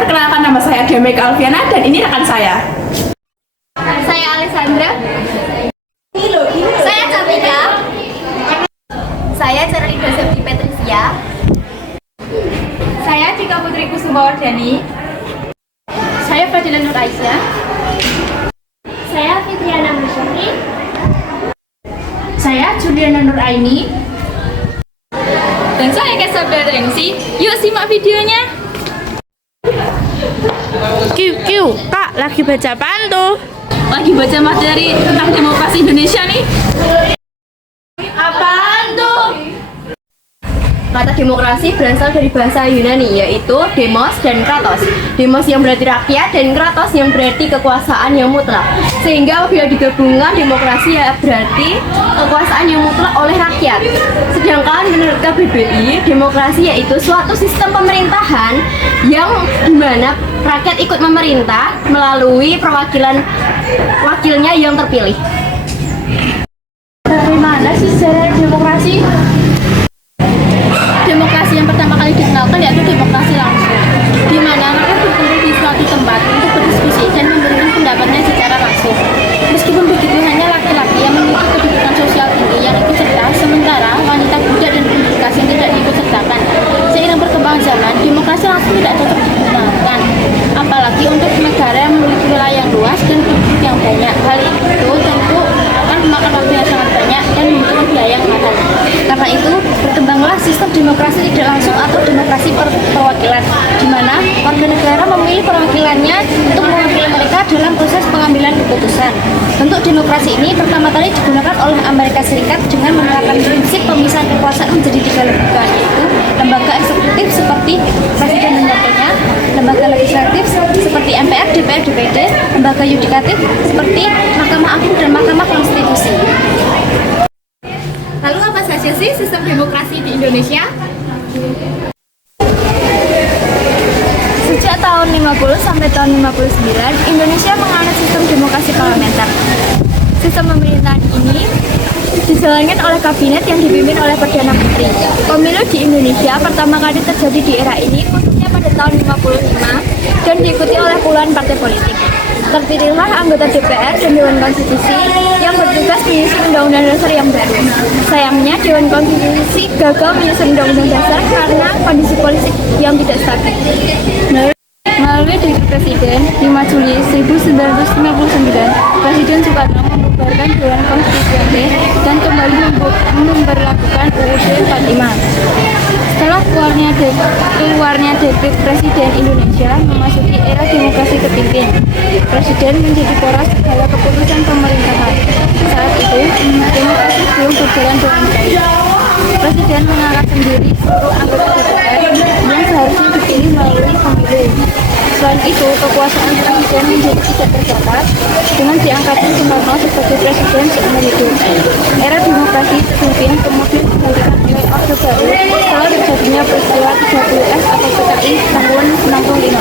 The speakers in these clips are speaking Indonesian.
perkenalkan, nama saya Demeka Alfiana dan ini rekan saya. Saya Alessandra. Saya Capika. Saya Cerlida Septi Patricia. Saya Cika Putri Kusumawardani. Saya Fadila Nur Aisyah. Saya Fitriana Musyari. Saya Juliana Nur Aini. Dan saya Kesa Berengsi. Yuk simak videonya. Kak, lagi baca apaan tuh? Lagi baca materi tentang demokrasi Indonesia nih. Apaan tuh? Kata demokrasi berasal dari bahasa Yunani, yaitu demos dan kratos. Demos yang berarti rakyat dan kratos yang berarti kekuasaan yang mutlak. Sehingga apabila digabungkan, demokrasi ya berarti kekuasaan yang mutlak oleh rakyat. Sedangkan menurut KBBI, demokrasi yaitu suatu sistem pemerintahan yang dimana rakyat ikut memerintah melalui perwakilan wakilnya yang terpilih. Bagaimana sih sejarah demokrasi? Demokrasi yang pertama kali dikenalkan yaitu demokrasi langsung, di mana rakyat berkumpul di suatu tempat untuk berdiskusi dan memberikan pendapatnya secara langsung. Meskipun begitu, hanya laki-laki yang memiliki kedudukan sosial tinggi yang ikut serta, sementara wanita muda dan pendidikan yang tidak diikut sertakan. Seiring perkembangan zaman, demokrasi langsung tidak cocok digunakan, apalagi untuk negara yang memiliki wilayah yang luas dan penduduk yang banyak. Hal itu tentu akan memakan waktu yang sangat banyak dan membutuhkan biaya yang mahal. Karena itu, berkembanglah sistem demokrasi tidak langsung atau demokrasi perwakilan, di mana warga negara memilih perwakilannya untuk mewakili mereka dalam proses pengambilan keputusan. Bentuk demokrasi ini pertama kali digunakan oleh Amerika Serikat dengan menerapkan prinsip pemisahan kekuasaan menjadi 3 lembaga, yaitu lembaga eksekutif seperti presiden dan wakilnya, lembaga legislatif seperti MPR, DPR, DPD, lembaga yudikatif seperti Mahkamah Agung dan Mahkamah Konstitusi. Lalu apa saja sih sistem demokrasi di Indonesia? Sejak tahun 50 sampai tahun 59, Indonesia menganut sistem demokrasi parlementer. Sistem pemerintahan ini dijalankan oleh kabinet yang dipimpin oleh Perdana Menteri. Pemilu di Indonesia pertama kali terjadi di era ini, khususnya pada tahun 55, dan diikuti oleh puluhan partai politik. Terpilihlah anggota DPR dan Dewan Konstitusi yang bertugas menyusun Undang-Undang Dasar yang baru. Sayangnya, Dewan Konstitusi gagal menyusun Undang-Undang Dasar karena kondisi politik yang tidak stabil. Melalui dekret Presiden 5 Juli 1959, Presiden Soekarno membubarkan Dewan Konstitusi dan kembali memberlakukan UUD 45. Setelah keluarnya dekret Presiden Indonesia memasuki era demokrasi terpimpin, Presiden menjadi poros segala keputusan pemerintahan. Saat itu, demokrasi belum berjalan dengan baik. Presiden mengangkat sendiri seluruh anggota DPR yang seharusnya dipilih melalui pemilu. Selain itu, kekuasaan presiden menjadi tidak terbatas dengan diangkatnya Soekarno sebagai presiden seumur hidup. Era demokrasi terpimpin kemudian digantikan oleh Orde Baru setelah terjadinya peristiwa 30S atau PKI tahun 65.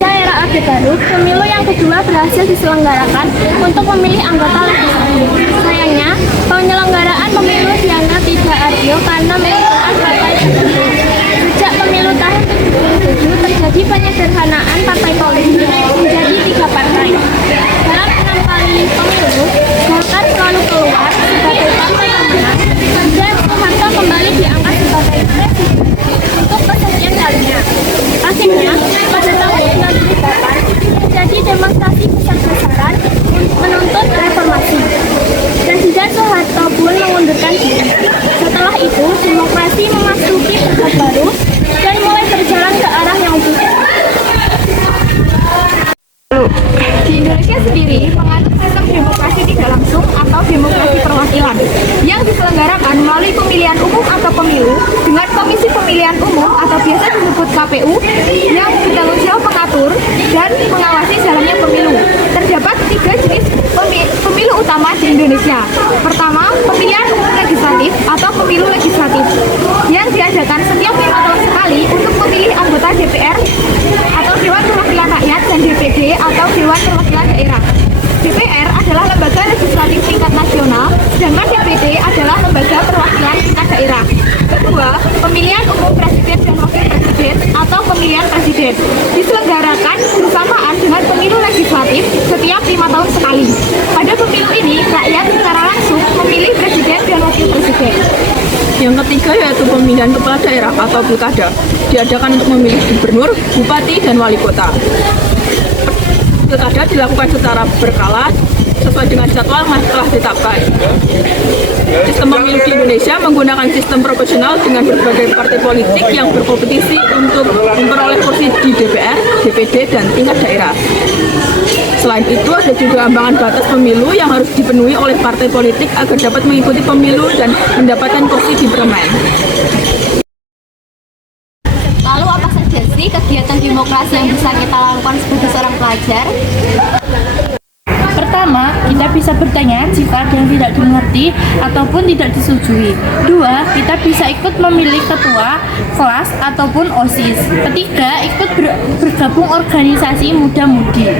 Era Orde Baru, pemilu yang kedua berhasil diselenggarakan untuk memilih anggota legislatif. Sayangnya, penyelenggaraan pemilu dianggap tidak adil karena menggunakan partai tertentu. Sejak pemilu tahun 2007 terjadi penyederhanaan partai politik menjadi 3 partai. Dalam 6 kali pemilu, Golkar selalu keluar sebagai partai pemenang dan Soeharto kembali diangkat sebagai presiden untuk kesekian kalinya. Akhirnya, pada tahun 1998 terjadi demonstrasi besar-besaran menuntut reformasi. Presiden Soeharto pun mengundurkan diri. Setelah itu, demokrasi memasuki tahap baru dan mulai berjalan ke arah yang buruk. Di Indonesia sendiri menganut sistem demokrasi tidak langsung atau demokrasi perwakilan yang diselenggarakan melalui pemilihan umum atau pemilu dengan Komisi Pemilihan Umum atau biasa disebut KPU yang bertanggung jawab mengatur dan mengawasi jalannya pemilu. Terdapat 3 jenis pemilu utama di Indonesia. Pertama, pemilihan umum legislatif atau pemilu legislatif yang diadakan setiap 5 tahun sekali untuk memilih anggota DPR atau Dewan Perwakilan Rakyat dan DPD atau Dewan Perwakilan Daerah. DPR adalah lembaga legislatif tingkat nasional, sedangkan DPD adalah lembaga perwakilan tingkat daerah. Kedua, pemilihan umum presiden dan wakil presiden atau pemilihan presiden presiden. Diselenggarakan bersamaan dengan pemilu legislatif setiap 5 tahun sekali. Pada pemilu ini, rakyat secara langsung memilih presiden dan wakil presiden. Yang ketiga yaitu pemilihan kepala daerah atau pilkada. Diadakan untuk memilih gubernur, bupati, dan wali kota. Pilkada dilakukan secara berkala sesuai dengan jadwal yang telah ditetapkan. Sistem pemilu di Indonesia menggunakan sistem proporsional dengan berbagai partai politik yang berkompetisi untuk memperoleh kursi di DPR, DPD, dan tingkat daerah. Selain itu, ada juga ambangan batas pemilu yang harus dipenuhi oleh partai politik agar dapat mengikuti pemilu dan mendapatkan kursi di parlemen. Lalu apa saja sih kegiatan demokrasi yang bisa kita lakukan sebagai seorang pelajar? Pertama, kita bisa bertanya jika ada yang tidak dimengerti ataupun tidak disetujui. Dua, kita bisa ikut memilih ketua kelas ataupun OSIS. Ketiga, ikut bergabung organisasi muda-mudi.